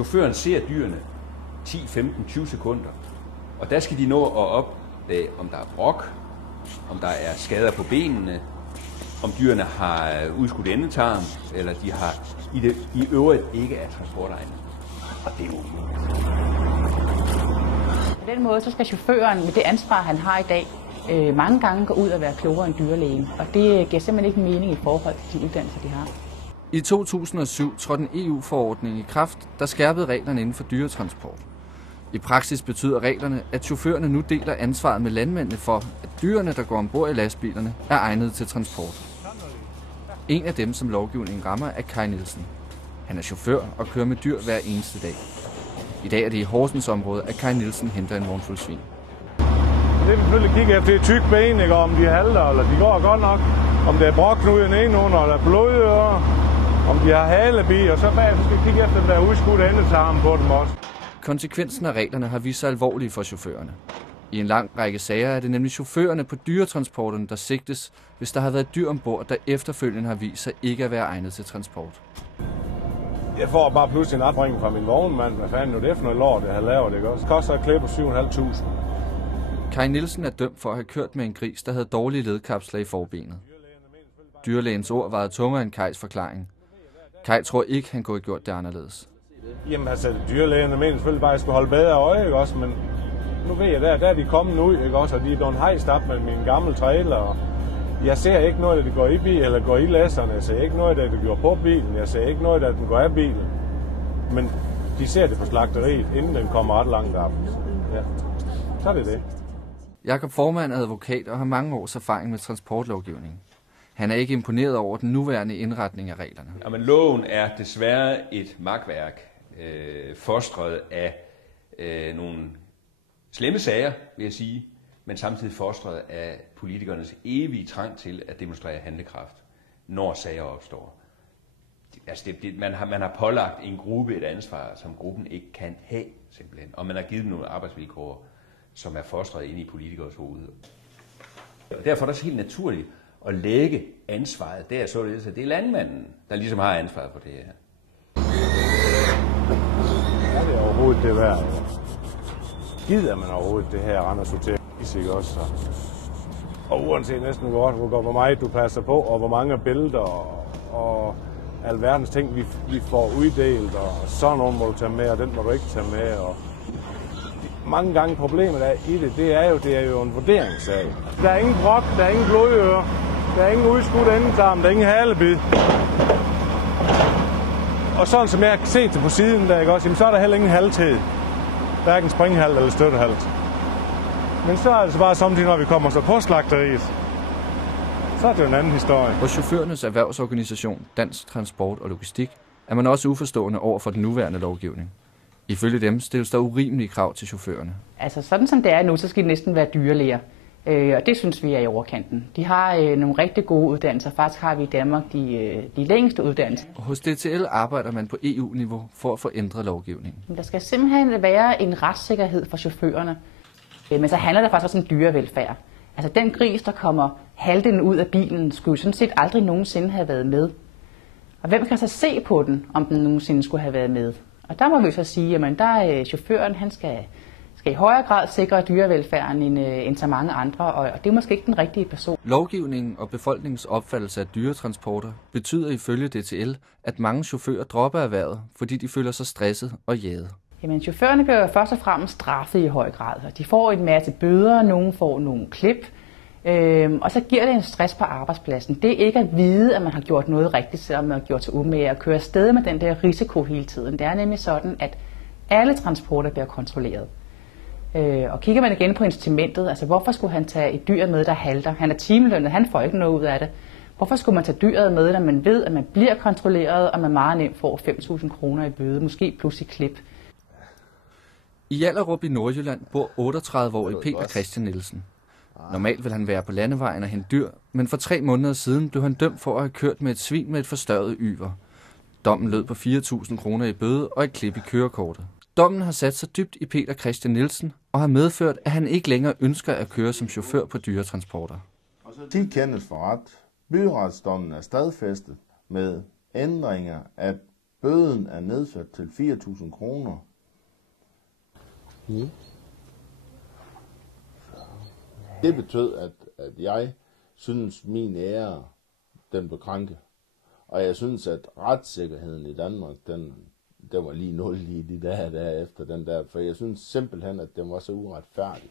chaufføren ser dyrene 10, 15, 20 sekunder, og der skal de nå at opdage, om der er brok, om der er skader på benene, om dyrene har udskudt endetarm, eller de har i øvrigt ikke er transportegnet. Og det er umuligt. På den måde så skal chaufføren med det ansvar, han har i dag, mange gange gå ud og være klogere end dyrlægen. Og det giver simpelthen ikke mening i forhold til de uddannelser, de har. I 2007 trådte en EU-forordning i kraft, der skærpede reglerne inden for dyretransport. I praksis betyder reglerne, at chaufførerne nu deler ansvaret med landmændene for, at dyrene, der går ombord i lastbilerne, er egnet til transport. En af dem, som lovgivningen rammer, er Kai Nielsen. Han er chauffør og kører med dyr hver eneste dag. I dag er det i Horsens område, at Kai Nielsen henter en vognfuld svin. Det vi selvfølgelig kigge efter, det er tyk ben, ikke? Om de halter, eller de går godt nok. Om det er brokknuden indenunder, eller blodører, om de har halebi, og så bagefter skal vi kigge efter, der er udskudt endetarm på dem også. Konsekvensen af reglerne har vist sig alvorlige for chaufførerne. I en lang række sager er det nemlig chaufførerne på dyretransporterne, der sigtes, hvis der har været dyr ombord, der efterfølgende har vist sig ikke at være egnet til transport. Jeg får bare pludselig en opringning fra min vognmand. Hvad fanden er det for noget lort, jeg har lavet, ikke også? Det koster et klip på 7.500. Kai Nielsen er dømt for at have kørt med en gris, der havde dårlige ledkapsler i forbenet. Dyrlægens ord vejede tungere end Kais forklaring. Kai tror ikke, han kunne have gjort det anderledes. Jamen altså, dyrlægerne mener selvfølgelig bare, at jeg skulle holde bedre øje, ikke også? Men nu ved jeg, der er de kommet ud, ikke også? Og de er blevet hejst op med min gamle trailer. Og jeg ser ikke noget, der går i bil eller går i læsserne. Jeg ser ikke noget, der går på bilen. Jeg ser ikke noget, der den går af bilen. Men de ser det på slagteriet, inden den kommer ret langt op. Ja. Så er det det. Jakob Formann er advokat og har mange års erfaring med transportlovgivning. Han er ikke imponeret over den nuværende indretning af reglerne. Jamen, loven er desværre et makværk, fostret af nogle slemme sager, vil jeg sige, men samtidig fostret af politikernes evige trang til at demonstrere handlekraft, når sager opstår. Altså man har pålagt en gruppe et ansvar, som gruppen ikke kan have, simpelthen. Og man har givet dem nogle arbejdsvilkår, som er fostret inde i politikers hoved. Og derfor er det også helt naturligt at lægge ansvaret der, således at det er landmanden, der ligesom har ansvaret for det her. Er det overhovedet det værd? Gider man overhovedet det her Randers Hotel? Ikke også? Og uanset næsten hvor meget du passer på, og hvor mange billeder og alverdens ting vi får uddelt, og sådan nogle må du tage med, og den må du ikke tage med. Og mange gange problemet er i det er jo en vurderingssag. Der er ingen brok, der er ingen blodører, der er ingen udskudt endetarm, der er ingen halebid. Og sådan som jeg kan se det på siden, der, ikke også, jamen, så er der heller ingen halvtid. Hverken springhalt eller støttehalt. Men så er det bare samtidig, når vi kommer så på slagteriet, så er det jo en anden historie. Hos chaufførernes erhvervsorganisation, Dansk Transport og Logistik, er man også uforstående over for den nuværende lovgivning. Ifølge dem stilles der urimelige krav til chaufførerne. Altså sådan som det er nu, så skal de næsten være dyrlæger. Og det synes vi er i overkanten. De har nogle rigtig gode uddannelser. Faktisk har vi i Danmark de længste uddannelser. Hos DTL arbejder man på EU-niveau for at få ændret lovgivningen. Der skal simpelthen være en retssikkerhed for chaufførerne. Men så handler det faktisk også om dyrevelfærd. Altså den gris, der kommer halvdelen ud af bilen, skulle sådan set aldrig nogensinde have været med. Og hvem kan så se på den, om den nogensinde skulle have været med? Og der må vi så sige, at der er chaufføren, han skal i højere grad sikre dyrevelfærden end så mange andre, og det er måske ikke den rigtige person. Lovgivningen og befolkningens opfattelse af dyretransporter betyder ifølge DTL, at mange chauffører dropper erhvervet, fordi de føler sig stresset og jaget. Jamen, chaufførerne bliver først og fremmest straffet i høj grad. De får en masse bøder, nogen får nogle klip, og så giver det en stress på arbejdspladsen. Det er ikke at vide, at man har gjort noget rigtigt, selvom man har gjort sig umage at køre afsted med den der risiko hele tiden. Det er nemlig sådan, at alle transporter bliver kontrolleret. Og kigger man igen på instrumentet, altså hvorfor skulle han tage et dyr med, der halter? Han er timelønnet, han får ikke noget ud af det. Hvorfor skulle man tage dyret med, når man ved, at man bliver kontrolleret, og man meget nemt får 5.000 kroner i bøde, måske plus i klip? I Hjallerup i Nordjylland bor 38-årige Peter Christian Nielsen. Normalt vil han være på landevejen og hente dyr, men for 3 måneder siden blev han dømt for at have kørt med et svin med et forstørret yver. Dommen lød på 4.000 kroner i bøde og et klip i kørekortet. Dommen har sat sig dybt i Peter Christian Nielsen og har medført, at han ikke længere ønsker at køre som chauffør på dyretransporter. 10 kendes for ret. Byretsdommen er stadfæstet med ændringer af Bøden er nedsat til 4.000 kroner. Mm. Det betød, at jeg synes, min ære, den blev krænket. Og jeg synes, at retssikkerheden i Danmark, den var lige 0 i de dage efter den der. For jeg synes simpelthen, at den var så uretfærdig.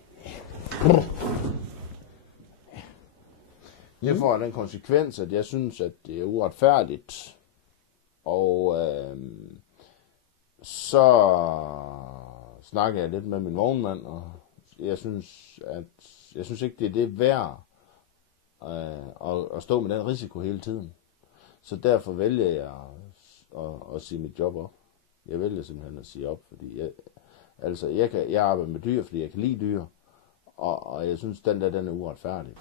Det får den konsekvens, at jeg synes, at det er uretfærdigt. Og så snakker jeg lidt med min vognmand, og jeg synes ikke, det er det værd at stå med den risiko hele tiden. Så derfor vælger jeg at sige mit job op. Jeg vælger simpelthen at sige op, fordi jeg arbejder med dyr, fordi jeg kan lide dyr, og jeg synes, den er uretfærdig.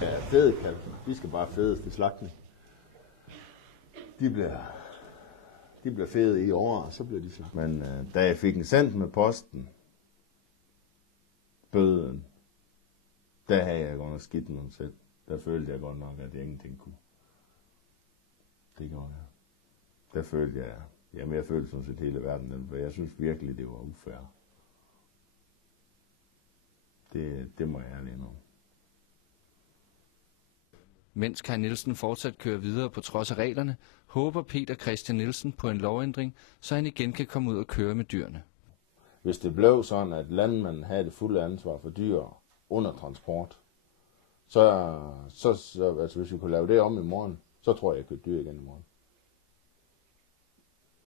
Ja, fede kalve, de skal bare fedes til slagtning. De bliver fede i år, og så bliver de slagtet. Men da jeg fik en sendt med posten, bøden, der havde jeg godt nok skidt mig selv. Der følte jeg godt nok, at jeg ingenting kunne. Det gjorde jeg. Der følte jeg følte sådan set hele verden, for jeg synes virkelig, det var ufair. Det må jeg ærligt om. Mens Kai Nielsen fortsat kører videre på trods af reglerne, håber Peter Christian Nielsen på en lovændring, så han igen kan komme ud og køre med dyrene. Hvis det blev sådan, at landmanden havde det fulde ansvar for dyr under transport, så altså hvis vi kunne lave det om i morgen, så tror jeg købte dyr igen i morgen.